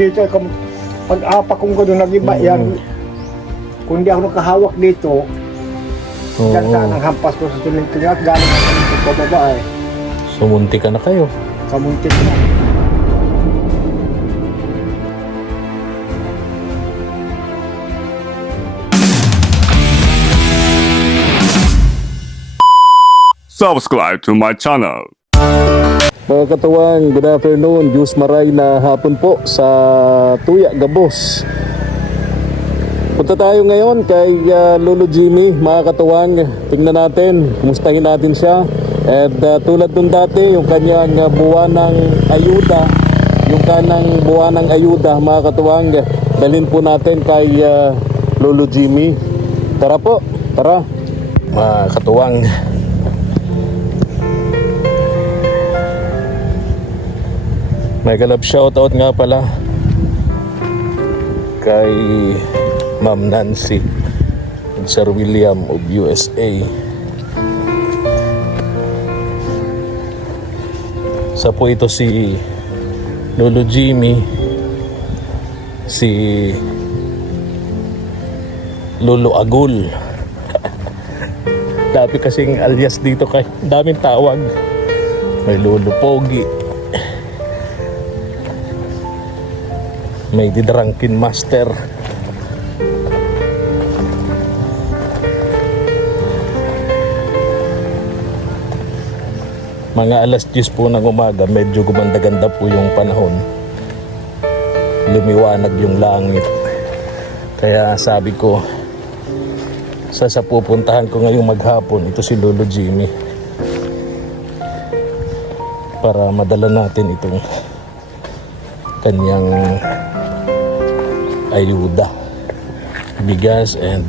dito, pag apa kong gano'n nag-iba yan, kung di ako nakahawak dito, yan saan ang hampas ko sa tulintin at galing ako sa pababa eh. Sumunti ka na kayo. Kamuntik na. Subscribe to my channel. Mga katuwang, good afternoon. Diyos maray na hapon po sa Tuya, Gabos. Punta tayo ngayon kay Lolo Jimmy, mga katuwang. Tingnan natin, kumustahin natin siya. At tulad nung dati, yung kanyang buwanang ayuda, yung kanang buwanang ayuda, mga katuwang, dalhin po natin kay Lolo Jimmy. Tara po, tara. Mga katuwang, may galap shoutout nga pala kay Ma'am Nancy and Sir William of USA. Sa po ito si Lolo Jimmy, si Lolo Agul. Dami kasing alias dito kay daming tawag. May Lolo Pogi, may The Drunken Master, mga alas 10 po ng umaga, medyo gumanda-ganda po yung panahon, lumiwanag yung langit, kaya sabi ko sa pupuntahan ko ngayong maghapon, ito si Lolo Jimmy, para madala natin itong kanyang ayuda, bigas and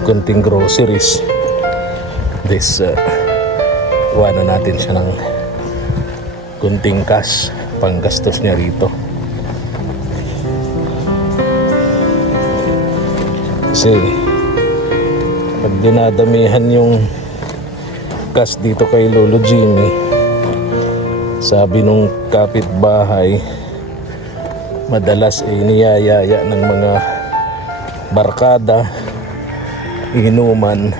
konting groceries. This iwanan natin siya ng konting cash panggastos niya rito, kasi pag dinadamihan yung cash dito kay Lolo Jimmy, sabi nung kapitbahay, madalas niyayaya ng mga barkada, inuman,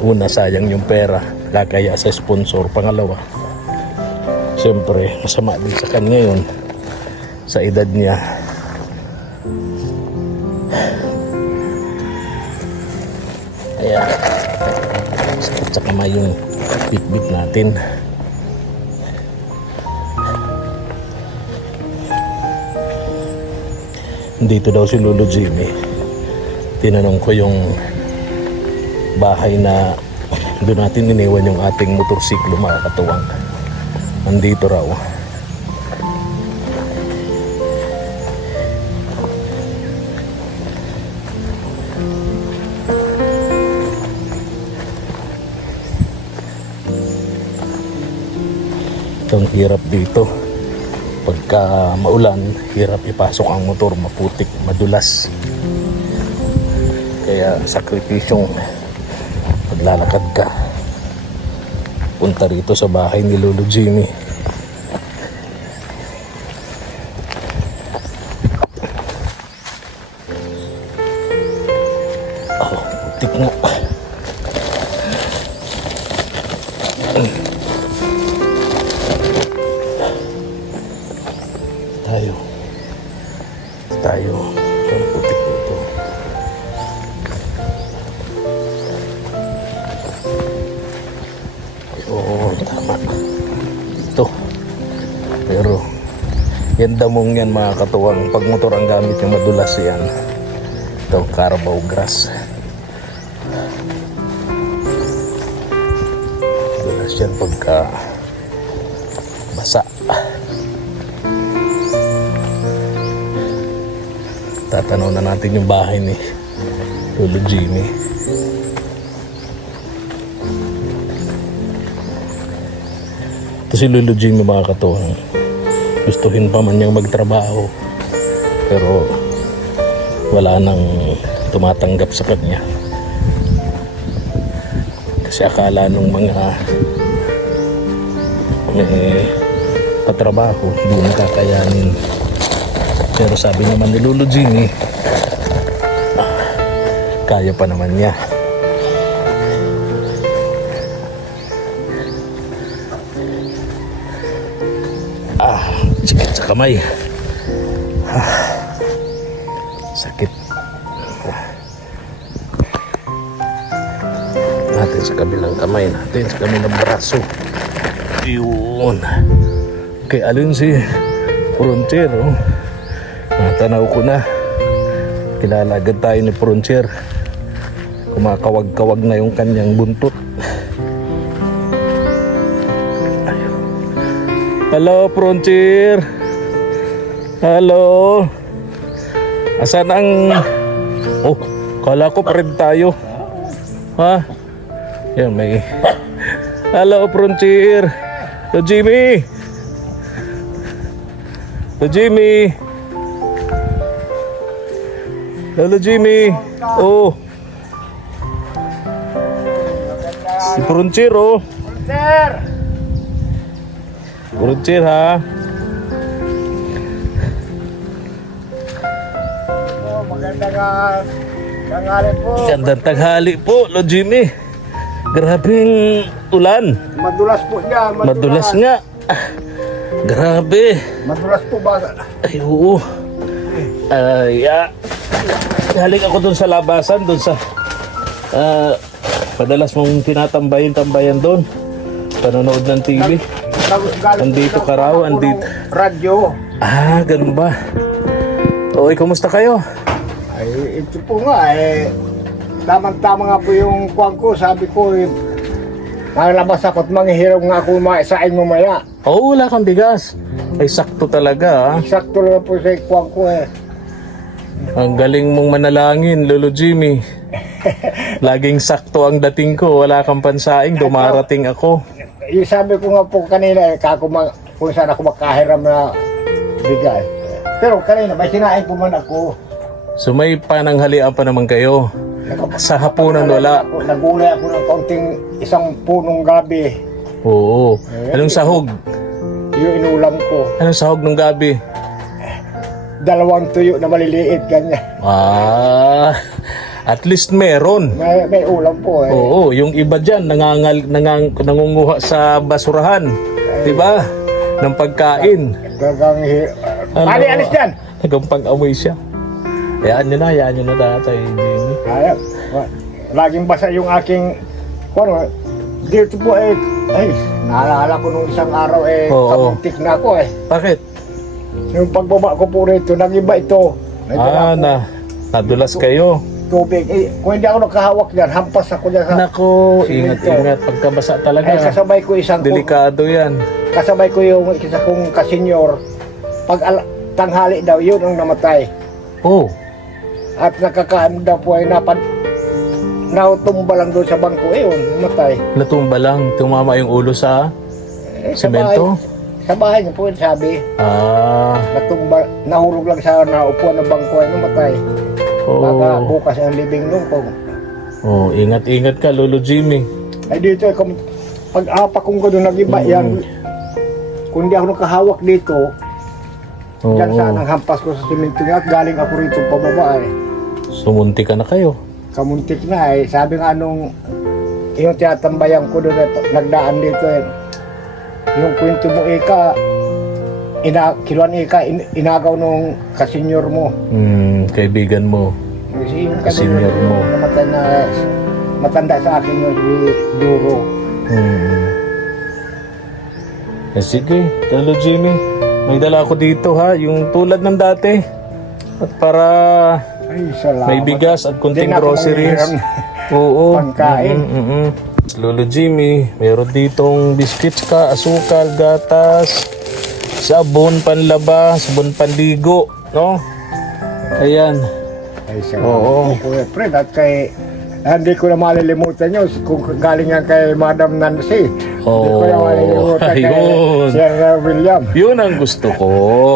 una sayang yung pera, kakaya sa sponsor, pangalawa siyempre masama din sa kanya yun sa edad niya. Kaya sakit sa kamay yung bit-bit natin. Dito daw si Lolo Jimmy. Tinanong ko yung bahay na doon natin iniwan yung ating motorsiklo, mga katuwang. Nandito raw. Itong hirap dito. Pagka maulan, hirap ipasok ang motor, maputik, madulas. Kaya sakripisyong maglalakad ka punta rito sa bahay ni Lolo Jimmy. Oh, putik nga. Tayo ang putik nito. Oo, tama ito, pero yan damong yan, mga katuwang. Pag motor ang gamit yung madulas yan, ito Carabao grass, madulas yan pagka basa. Tatanaw na natin yung bahay ni Lolo Jimmy. Ito si Lolo Jimmy, mga katuwang. Gustuhin pa man niyang magtrabaho, pero wala nang tumatanggap sa kanya. Kasi akala nung mga patrabaho, hindi na kakayanin. Pero sabi naman ni Lolo Jimmy, kaya pa naman niya. Sakit sa kamay. Sakit. Natin sa kabilang kamay natin, sa kabilang braso. Yun. Kay alin si Frontier, oh. Natanaw ko na. Kilala agad tayo ni Frontier. Kumakawag-kawag na yung kanyang buntot. Ayun. Hello, Frontier. Hello. Asan ang... Oh, kala ko pa rin tayo. Ha? Yan, may... Hello, Frontier. Hello, Jimmy. Hello, Jimmy. Hello, Jimmy. Oh. Si Frontier, oh. Sir! Frontier, ha? Oh, magandang tanghali po. Gandang taghali po, Lo Jimmy. Grabing ulan. Madulas po niya. Madulas nga. Grabe. Madulas po ba? Ay, oo. Ay, galing ako dun sa labasan, dun sa... padalas mong tinatambayan doon. Panonood ng TV. Andito ka raw, andito. Radyo. Ganun ba? Oy, kumusta kayo? Ay, ito po nga tamang-tama nga po yung kuwan ko. Sabi ko, nalabas ako at manghihirap nga ako maisain mamaya. Oo, wala kang bigas. Ay, sakto talaga, ha? Sakto lang po sa kuwan ko Ang galing mong manalangin, Lolo Jimmy. Laging sakto ang dating ko. Wala kang pansaing, dumarating ako. Sabi ko nga po kanina, kung saan ako makahiram na bigas. Pero kanina, may sinain po man ako. So may pananghalian pa naman kayo. Sa hapunan wala. Nagulay ako ng kaunting isang punong gabi. Oo. Anong sahog? Yung inulam ko. Anong sahog ng gabi? 2 tuyo na maliliit, ganyan. At least meron. May ulam po Oo, yung iba dyan nangunguha sa basurahan. Diba? Ng pagkain. Gagang Pali, alis dyan! Nagampang amoy siya. Hayaan nyo na tatay. Kaya, laging basa yung aking, dito po naalala ko nung isang araw Oo. kamuntik na ako Bakit? Yung pagbaba ko po rito, nag-iba ito. Nadulas kayo. Tubig. Kung hindi ako nakahawak dyan, hampas ako dyan sa... Nako, ingat-ingat. Pagkabasa talaga. Kasabay ko isang... Delikado yan. Kasabay ko yung isa kong kasenyor. Pag tanghali daw, yun ang namatay. Oh. At nakakaano daw po nautumba lang doon sa bangko. Yun, namatay. Natumba lang. Tumama yung ulo sa Sa semento. Sa bahay niya po, sabi. Natumba, nahulog lang sa naupuan ng bangko. Namatay. Baka bukas ang libing nung ko. Ingat-ingat ka, Lolo Jimmy. Ay dito, pag apak kong gano'n nag-iba yan, kung di ako nakahawak dito, dyan saan ang hampas ko sa simento nga at galing ako rito pababa Sumunti ka na kayo. Kamuntik na sabi nga nung yung tinatambayan ko doon nagdaan dito yung kwento mo inagaw nung kasenyor mo. Kaibigan mo. Yung Kasenyor mo. Namatay na matanda sa akin yung si Duro. Sige, Lolo Jimmy. May dala ako dito ha, yung tulad ng dati. At para Ay, salamat. may bigas at kunting Hindi na ako groceries. manghihiram. Oo. Pangkain. Lolo Jimmy, meron ditong biscuits ka, asukal, gatas, sabon panlaba, sabon panligo, no? Ayan. Ay, salamat po, Kuya Fred. At hindi ko na malilimutan nyo kung galing yan kay Madam Nancy. Hindi ko na malilimutan kay Sir William. Yun ang gusto ko.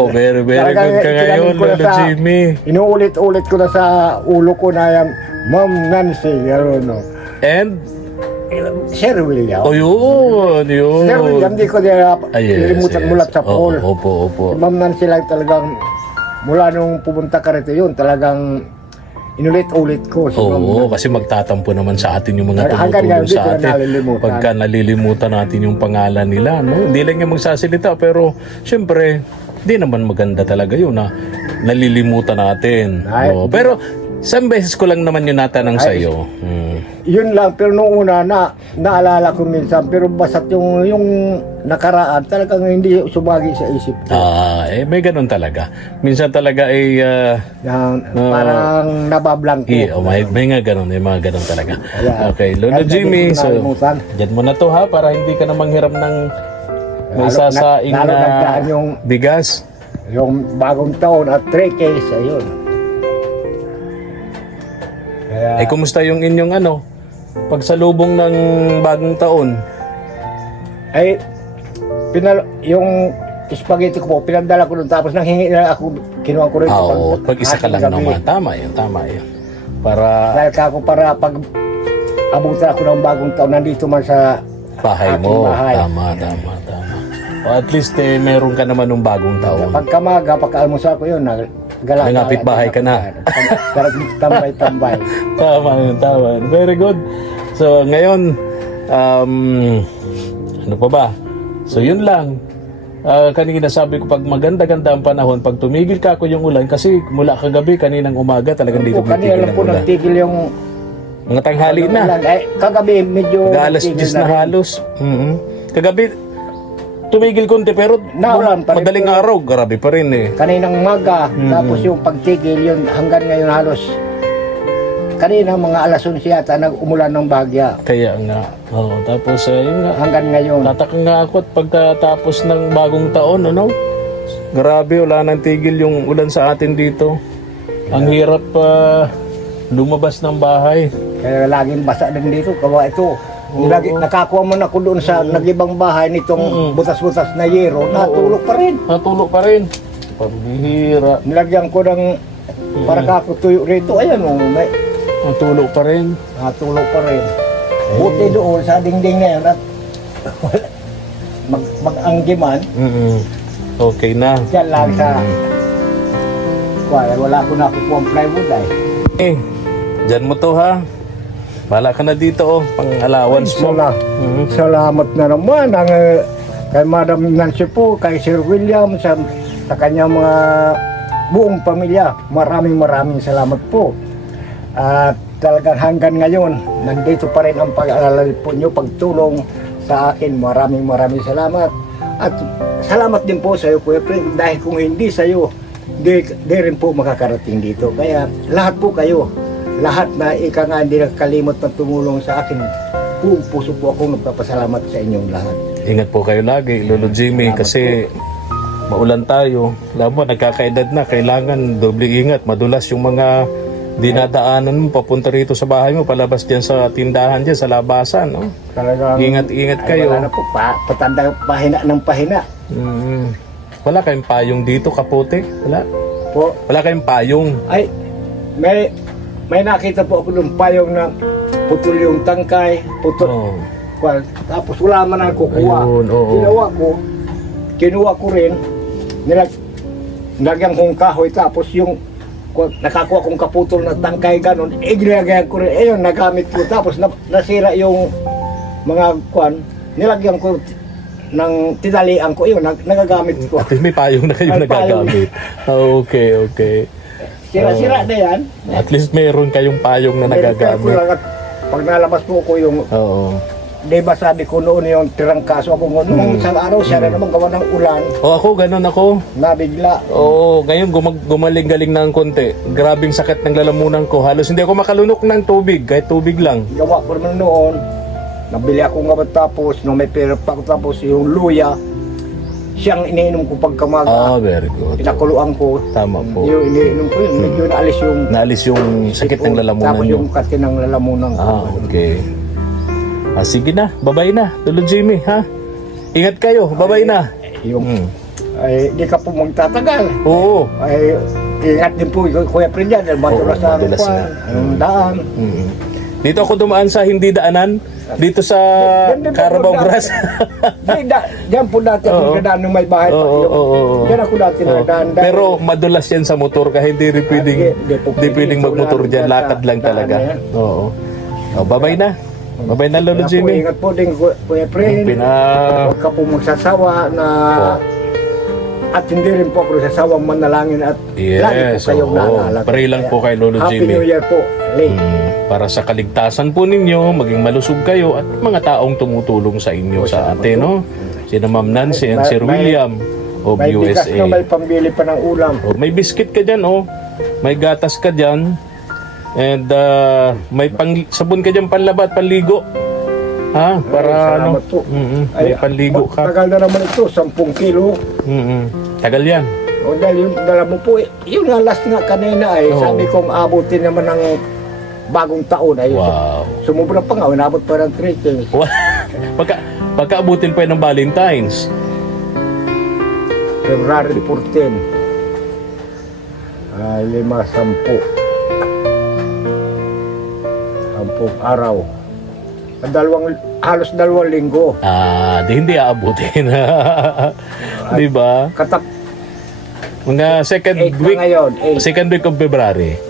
Very, very good ka ngayon, Lolo Jimmy. Inuulit-ulit ko na sa ulo ko na yan, Ma'am Nancy. Ano. And Sir William. O yun. Sir William, di ko nila Ay, yes, nilimutan yes. mula sa pool. Opo. Si Ma'am Nancy lang talagang, mula nung pumunta ka rito yun, talagang inulit-ulit ko. Si Ma'am Oo, Nancy. kasi magtatampo naman sa atin yung mga Hanggang ngayon, tumutulong di sa ko na atin. nalilimutan. Pagka nalilimutan natin yung pangalan nila, no? Hindi lang yung magsasalita, pero syempre, di naman maganda talaga yun na nalilimutan natin. Ay, Oo, pero isang beses ko lang naman yung natanong sa iyo. Yun lang, pero nung una, naalala ko minsan, pero basat yung nakaraan, talagang hindi sumagi sa isip ko. May ganun talaga. Minsan talaga Parang nabablanko. may nga ganun, may mga ganun talaga. Yeah. Okay, Lolo Kahit Jimmy, hindi ko so nakalimutan. dyan mo na to ha, para hindi ka na manghiram ng may sasaing lalo na nagdaan yung bigas. bagong taon at 3 case, ayun. Kaya, Kumusta yung inyong pagsalubong ng bagong taon? yung spaghetti ko po, pinadala ko doon, tapos nanghingi na ako, kinuha ko rin. Pag isa ka lang naman. Tama yun. Para Dahil ka ako para pag abutan ako ng bagong taon, nandito man sa bahay aking mo. bahay. Tama. O at least meron ka naman ng bagong taon. Pagkamaga, pagka-almusal ko yun, gala. Nangapit bahay ka na. Tambay. Tama yun. Very good. So ngayon, ano pa ba? So yun lang. Kanina sabi ko, pag maganda-ganda ang panahon, pag tumigil ka ako yung ulan, kasi mula kagabi, kaninang umaga, talagang dito Kanina lang po ulan. nagtigil yung Mga tanghali na. kagabi medyo Alas 10 na halos. Kagabi, tumigil konti, pero Naulan pa rin, madaling pero- araw, grabe pa rin kaninang maga, tapos yung pagtigil yun hanggang ngayon halos kanina mga alas 11 yata nag-umulan ng bagya Kaya nga. Tapos, yun nga. hanggang ngayon. Tataka nga ako at pagkatapos ng bagong taon, grabe, wala nang tigil yung ulan sa atin dito. Ang hirap lumabas ng bahay. Kaya laging basa din dito, kawa ito. Nakakuha mo na ako doon sa nagibang bahay nitong butas-butas na yero, natulog pa rin. Natulog pa rin. Pambihira. Nilagyan ko ng para kakutuyo rito, ayan o, may Natulog pa rin. natulog pa rin. Buti doon sa dingding na yan at mag-anggiman, Okay na. dyan lang sa wala ko na kukuha ang plywood ay. Dyan mo to ha. Bala ka na dito pang allowance mo. Salamat na naman kay Madam Nancy po, kay Sir William, sa kanyang mga buong pamilya. Maraming salamat po. At talagang hanggang ngayon, nandito pa rin ang pag-aalala po nyo, pagtulong sa akin. Maraming salamat. At salamat din po sa iyo, Kuya Fred, dahil kung hindi sa iyo, di rin po makakarating dito. Kaya lahat po kayo, lahat na ika nga hindi nakakalimot na tumulong sa akin, buong puso po ako nagpapasalamat sa inyong lahat. Ingat po kayo lagi, Lolo Jimmy, kasi maulan tayo. Alam mo, nagkakaedad na, kailangan doble ingat. Madulas yung mga dinadaanan mo papunta rito sa bahay mo, palabas dyan sa tindahan dyan, sa labasan. Talagang Ingat kayo. Wala na po, patanda pahina ng pahina. Wala kayong payong dito, Kapote? Po. Wala kayong payong? Ay, may nakita po ako ng payong na putol yung tangkay, putol. Oh. Tapos wala man ang kukuha. Ayun, oo. Kinuha ko rin, nilagyan kong kahoy, tapos yung nakakuha kong kaputol na tangkay ganon, ginagayan ko rin, ayun, nagamit ko, tapos nasira yung mga nilagyan ko ng tinalian ko, yun, nagagamit ko. At may payong na kayo May payong nagagamit. Okay. Sira-sira na yan. At least meron kayong payong na Nilagyan ko nagagamit. lang at pag nalabas po ko yung Oo. di ba sabi ko noon yung tirangkaso ako noong isang araw siya na naman gawa ng ulan, Ako, ganun ako. nabigla. Oo, ngayon gumaling-galing na ang konti. Grabing sakit ng lalamunan ko. Halos hindi ako makalunok ng tubig, kahit tubig lang. Gawa ko naman noon, nabili ako nga ba tapos, nung may pera pa ako tapos yung luya, siyang iniinom ko pagkamaga. Very good. Pinakuluan ko. Tama po. Yung iniinom ko yun, medyo naalis yung Naalis yung sakit ng lalamunan tapos nyo. yung kati ng lalamunan ko. Okay. Sige na, babay na. Lolo Jimmy, ha? Ingat kayo, babay na. Yung, ay, di ka po magtatagal. Oo. Ay, ingat din po, Kuya Fred yan, dahil madulas Oo, madulas ang nga. daan. Dito ako dumaan sa hindi daanan. Dito sa Diyan po Carabao dati. Grass. Diyan po dati ako Oo. nadaan ng may bahay pa. Oo, oo. Diyan ako dati nadaan. dahil- Pero madulas yan sa motor kaya hindi rin pwedeng, Hindi po hindi pwede. pwedeng magmotor Ito dyan. lang Lakad sa lang talaga. daan na yan. Oo. Oh, babay na. Babay na, Lolo Kaya po, Jimmy. ingat po din, Kuya Prin. Huwag ka po magsasawa na at hindi rin po ako nagsasawang manalangin at lagi po Yes, kayong oo. naalala. Pray lang po kay Lolo Happy Jimmy. New Year po. Late. Para sa kaligtasan po ninyo, maging malusog kayo at mga taong tumutulong sa inyo sa ate, no? Sina Ma'am Nancy and Sir William of May bigas USA. na may pambili pa ng ulam. Oh, may biscuit ka dyan, oh. May gatas ka dyan. And may sabon ka dyan panlaba at panligo. Ha? Para ano? salamat po. May panligo ka. Tagal na naman ito, 10 kilo. Tagal yan. O dahil yung dala mo po, yung nga last nga kanina ay Oo. sabi kong abutin naman ng bagong taon ay Wow. sumubra pa nga, inabot pa ng 3 days. Pagkaabutin pa yun ng Valentine's. February 14. 5-10. 10 araw. Halos 2 linggo. Di hindi aabutin. Di ba? Katap Mga second 8 na week. ngayon. 8. Second week of February.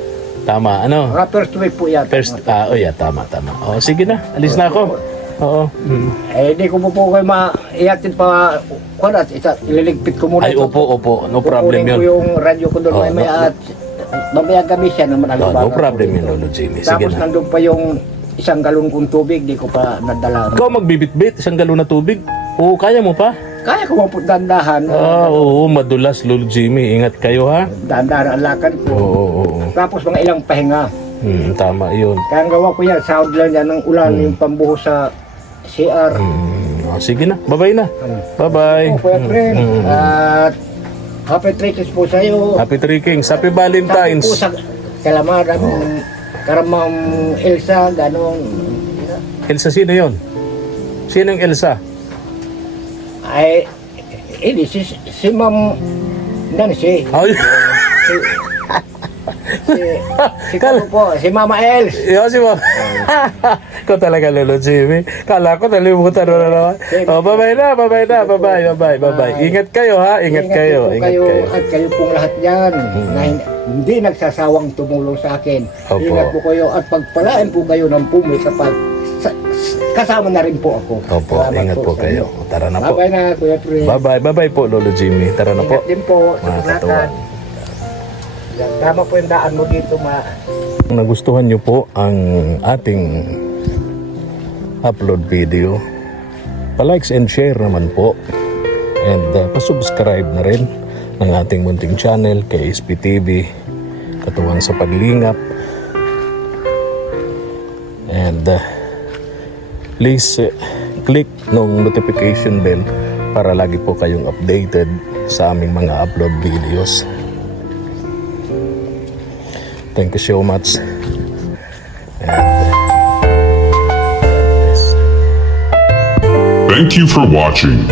Tama, ano? Mga first week po yan. Yeah, tama. Oh, sige na. Alis na ako. Oo. Hindi ko po kayo maiyatin pa. Kuya, ililigpit ko muna. Ay, ito. opo. No problem Kukunin ko yun. yung radyo ko doon may at mamaya gabi siya naman No alibagan problem ko yun, dito. Lolo Jimmy. Sige Tapos na. nandun pa yung isang galon kong tubig, di ko pa nadala. Ikaw magbibit-bit, isang galon na tubig. Oo, kaya mo pa? Kaya ko po dandahan. Oo, madulas, Lolo Jimmy. Ingat kayo, ha? Dandahan ang lakad ko. Oo. Tapos mga ilang pahinga. Tama yun. Kaya ang gawa ko yan, sound lang yan ng ulan, yung pambuho sa CR. Sige na, bye-bye na. Bye-bye. Kuya Fred, at happy 3 po sa iyo. Happy Three Kings. Happy Po Valentine's. sa Kalamaran, Karamang Elsa, ganon. Elsa, sino yun? Sinong Elsa? Ay, hindi, si Ma'am Nancy. Ay, Si Kapo po, si Mama Els. yun si Ma'am. Ikaw talaga, Lolo Jimmy. Kala ko nalimutan mo na naman. Oh, bye-bye na. Bye-bye. Ingat kayo, ha? Ingat kayo. po at kayo pong lahat yan na hindi nagsasawang tumulong sa akin. Opo. Ingat po kayo at pagpalain po kayo ng pumi kapag kasama na rin po ako. Opo, Salamat ingat po sa kayo. inyo. Tara na po. Bye-bye na, Kuya Fred. Bye-bye po, Lolo Jimmy. Tara na po. Ingat din po sa Mga lahat. katuwang. Tama po yung daan mo dito, Kung nagustuhan nyo po ang ating upload video, pa-likes and share naman po. And pa-subscribe na rin ng ating munting channel kay SPTV, Katuwang sa Paglingap. And please click nung notification bell para lagi po kayong updated sa aming mga upload videos. Thank you so much. Thank you for watching.